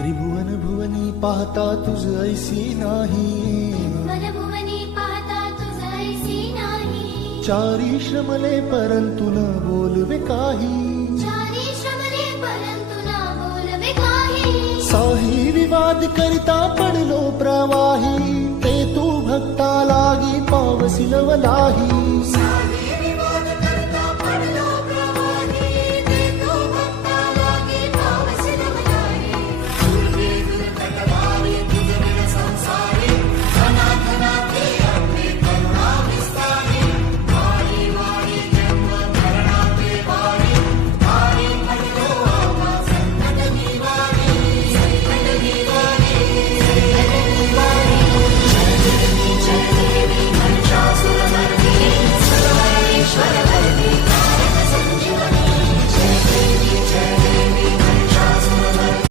त्रिभुवन भुवनी पाहता तुझ ऐसी नाही, त्रिभुवनभुवनी पाहता तुझ ऐसी नाही. चारी श्रमले परंतु न बोलवे काही, चारी श्रमले परंतु न बोलवे काही. साही विवाद करिता पडलो प्रवाही, ते तू भक्ता लागी पावसिलवलाही.